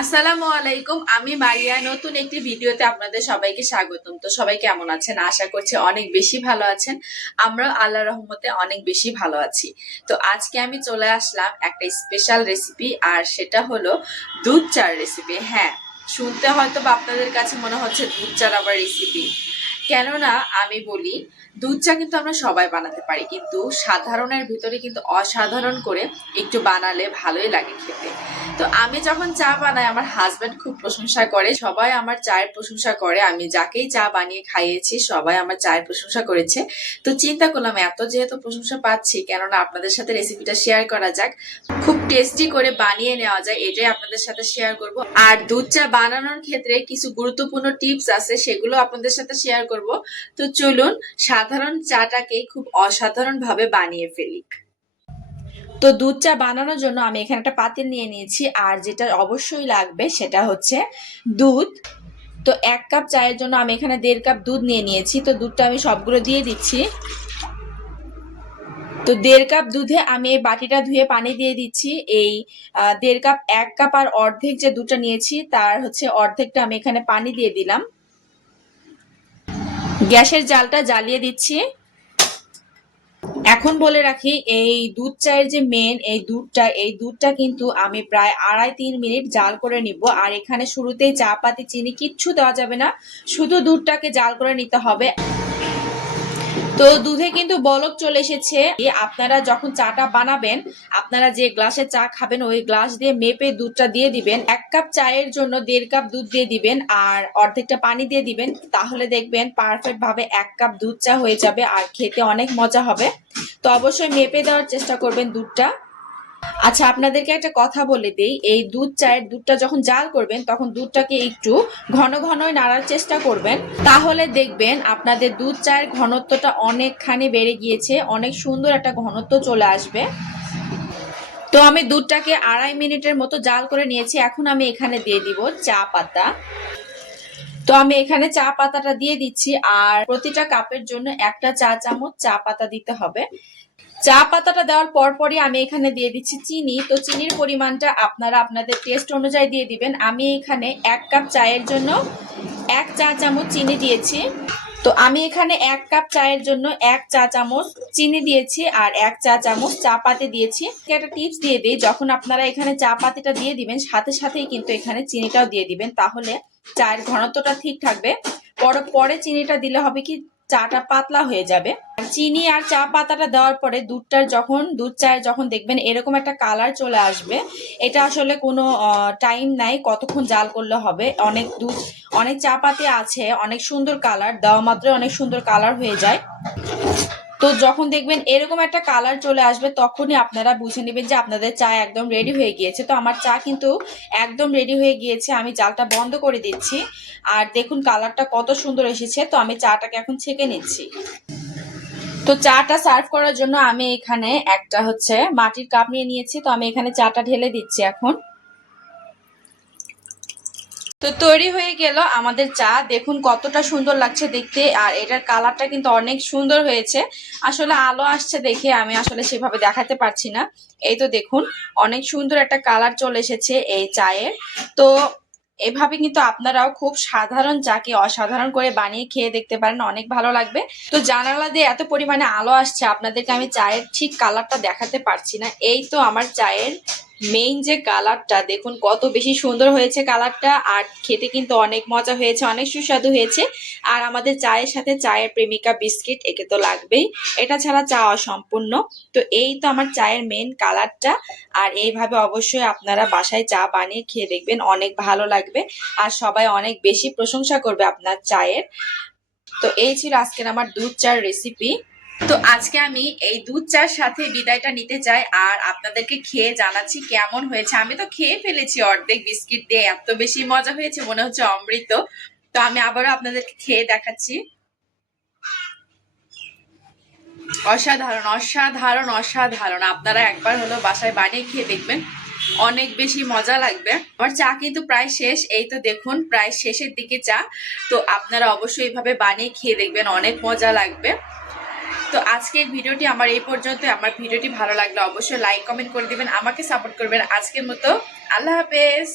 আসসালামু আলাইকুম। আমি মারিয়া, নতুন একটি ভিডিওতে আপনাদের সবাইকে স্বাগতম। তো সবাই কেমন আছেন? আশা করছি অনেক বেশি ভালো আছেন। আমরা আল্লাহর রহমতে অনেক বেশি ভালো আছি। তো আজকে আমি চলে আসলাম একটা স্পেশাল রেসিপি, আর সেটা হলো দুধ চার রেসিপি। হ্যাঁ, শুনতে হয়তো বা আপনাদের কাছে মনে হচ্ছে দুধ চার আবার রেসিপি। কেননা আমি বলি, দুধ চা কিন্তু আমরা সবাই বানাতে পারি, কিন্তু সাধারণের ভিতরে কিন্তু অসাধারণ করে একটু বানালে ভালোই লাগে খেতে। তো আমি যখন চা বানাই, আমার হাজবেন্ড খুব প্রশংসা করে, সবাই আমার চায়ের প্রশংসা করে। আমি যাকেই চা বানিয়ে খাইয়েছি সবাই আমার চায়ের প্রশংসা করেছে। তো চিন্তা করলাম, এত যেহেতু প্রশংসা পাচ্ছি, কেননা আপনাদের সাথে রেসিপিটা শেয়ার করা যাক। খুব টেস্টি করে বানিয়ে নেওয়া যায়, এটাই আপনাদের সাথে শেয়ার করব। আর দুধ চা বানানোর ক্ষেত্রে কিছু গুরুত্বপূর্ণ টিপস আছে, সেগুলো আপনাদের সাথে শেয়ার করব। তো চলুন সাধারণ চাটাকে খুব অসাধারণ ভাবে বানিয়ে ফেলি। তো দুধ চা বানানোর জন্য আমি এখানে একটা পাতিল নিয়ে নিয়েছি, আর যেটা অবশ্যই লাগবে সেটা হচ্ছে দুধ। তো 1 কাপ চায়ের জন্য আমি এখানে 1.5 কাপ দুধ নিয়ে নিয়েছি। তো দুধটা আমি সবগুলো দিয়ে দিচ্ছি। তো 1.5 কাপ দুধে আমি এই বাটিটা ধুয়ে পানি দিয়ে দিচ্ছি। এই 1.5 কাপ, 1 কাপ আর অর্ধেক যে দুধটা নিয়েছি তার হচ্ছে অর্ধেকটা আমি এখানে পানি দিয়ে দিলাম। গ্যাসের জালটা জ্বালিয়ে দিচ্ছি। এখন বলে রাখি, এই দুধ চায়ের যে মেন এই দুধটা কিন্তু আমি প্রায় 2.5-3 মিনিট জাল করে নিব। আর এখানে শুরুতেই চা পাতি চিনি কিচ্ছু দেওয়া যাবে না, শুধু দুধটাকে জাল করে নিতে হবে। তো দুধে কিন্তু বলক চলে এসেছে। আপনারা যখন চাটা বানাবেন, আপনারা যে গ্লাসে চা খাবেন ওই গ্লাস দিয়ে মেপে দুধটা দিয়ে দিবেন। 1 কাপ চায়ের জন্য 1.5 কাপ দুধ দিয়ে দিবেন, আর অর্ধেকটা পানি দিয়ে দিবেন। তাহলে দেখবেন পারফেক্ট ভাবে 1 কাপ দুধ চা হয়ে যাবে, আর খেতে অনেক মজা হবে। তো অবশ্যই মেপে দেওয়ার চেষ্টা করবেন দুধটা। আচ্ছা, আপনাদেরকে একটা কথা বলে দেই, এই দুধটা যখন জাল করবেন তখন দুধটাকে একটু ঘন ঘন নাড়ার চেষ্টা করবেন। তাহলে দেখবেন আপনাদের দুধ চায়ের ঘনত্বটা অনেকখানি বেড়ে গিয়েছে, অনেক সুন্দর একটা ঘনত্ব চলে আসবে। তো আমি দুধটাকে 2.5 মিনিটের মতো জাল করে নিয়েছি। এখন আমি এখানে দিয়ে দিব চা পাতা। তো আমি এখানে চা পাতাটা দিয়ে দিচ্ছি, আর প্রতিটা কাপের জন্য 1টা চা চামচ চা পাতা দিতে হবে। চা পাতাটা দেওয়ার পরপরই আমি এখানে দিয়ে দিচ্ছি চিনি। তো চিনির পরিমাণটা আপনারা আপনাদের টেস্ট অনুযায়ী দিয়ে দিবেন। আমি এখানে 1 কাপ চায়ের জন্য 1 চা চামচ চিনি দিয়েছি। তো আমি এখানে 1 কাপ চায়ের জন্য 1 চা চামচ চিনি দিয়েছি, আর 1 চা চামচ চা পাতি দিয়েছি। একটা টিপস দিয়ে দিই, যখন আপনারা এখানে চা পাতিটা দিয়ে দিবেন সাথে সাথেই কিন্তু এখানে চিনিটাও দিয়ে দিবেন, তাহলে চায়ের ঘনত্বটা ঠিক থাকবে। পরে চিনিটা দিলে হবে কি, চাটা পাতলা হয়ে যাবে। চিনি আর চা পাতাটা দেওয়ার পরে দুধ চায়ের যখন দেখবেন এরকম একটা কালার চলে আসবে, এটা আসলে কোনো টাইম নাই কতক্ষণ জাল করলে হবে। অনেক চা পাতি আছে অনেক সুন্দর কালার দেওয়া মাত্র অনেক সুন্দর কালার হয়ে যায়। তো যখন দেখবেন এরকম একটা কালার চলে আসবে, তখনই আপনারা বুঝে নেবেন যে আপনাদের চা একদম রেডি হয়ে গিয়েছে। তো আমার চা কিন্তু একদম রেডি হয়ে গিয়েছে। আমি জালটা বন্ধ করে দিচ্ছি, আর দেখুন কালারটা কত সুন্দর এসেছে। তো আমি চাটাকে এখন ছেঁকে নিচ্ছি। তো চাটা সার্ভ করার জন্য আমি এখানে একটা হচ্ছে মাটির কাপ নিয়ে নিয়েছি। তো আমি এখানে চাটা ঢেলে দিচ্ছি এখন। তো তৈরি হয়ে গেল আমাদের চা। দেখুন কতটা সুন্দর লাগছে দেখতে, আর এটার কালারটা কিন্তু অনেক সুন্দর হয়েছে। আসলে আলো আসছে দেখে আমি আসলে সেভাবে দেখাতে পারছি না। এই তো দেখুন অনেক সুন্দর একটা কালার চলে এসেছে এই চায়ের। তো এভাবে কিন্তু আপনারাও খুব সাধারণ চাকে অসাধারণ করে বানিয়ে খেয়ে দেখতে পারেন, অনেক ভালো লাগবে। তো জানালা দিয়ে এত পরিমাণে আলো আসছে, আপনাদেরকে আমি চায়ের ঠিক কালারটা দেখাতে পারছি না। এই তো আমার চায়ের মেইন যে কালারটা, দেখুন কত বেশি সুন্দর হয়েছে কালারটা, আর খেতে কিন্তু অনেক মজা হয়েছে, অনেক সুস্বাদু হয়েছে। আর আমাদের চায়ের সাথে চায়ের প্রেমিকা বিস্কিট, একে তো লাগবেই, এটা ছাড়া চা অসম্পূর্ণ। তো এই তো আমার চায়ের মেইন কালারটা। আর এইভাবে অবশ্যই আপনারা বাসায় চা বানিয়ে খেয়ে দেখবেন, অনেক ভালো লাগবে, আর সবাই অনেক বেশি প্রশংসা করবে আপনার চায়ের। তো এই ছিল আজকের আমার দুধ চার রেসিপি। তো আজকে আমি এই দুধ চার সাথে বিদায়টা নিতে চাই, আর আপনাদেরকে খেয়ে জানাচ্ছি কেমন হয়েছে। আমি তো খেয়ে ফেলেছি অর্ধেক বিস্কিট দিয়ে, এত বেশি মজা হয়েছে মনে হচ্ছে অমৃত। তো আমি আবারও আপনাদেরকে খেয়ে দেখাচ্ছি। অসাধারণ অসাধারণ অসাধারণ। আপনারা একবার হলো বাসায় বানিয়ে খেয়ে দেখবেন, অনেক বেশি মজা লাগবে। আমার চা কিন্তু প্রায় শেষ, এই তো দেখুন প্রায় শেষের দিকে চা। তো আপনারা অবশ্যই এইভাবে বানিয়ে খেয়ে দেখবেন, অনেক মজা লাগবে। তো আজকের ভিডিওটি আমার এই পর্যন্ত। আমার ভিডিওটি ভালো লাগলে অবশ্যই লাইক কমেন্ট করে দিবেন, আমাকে সাপোর্ট করবেন। আজকের মতো আল্লাহ হাফেজ।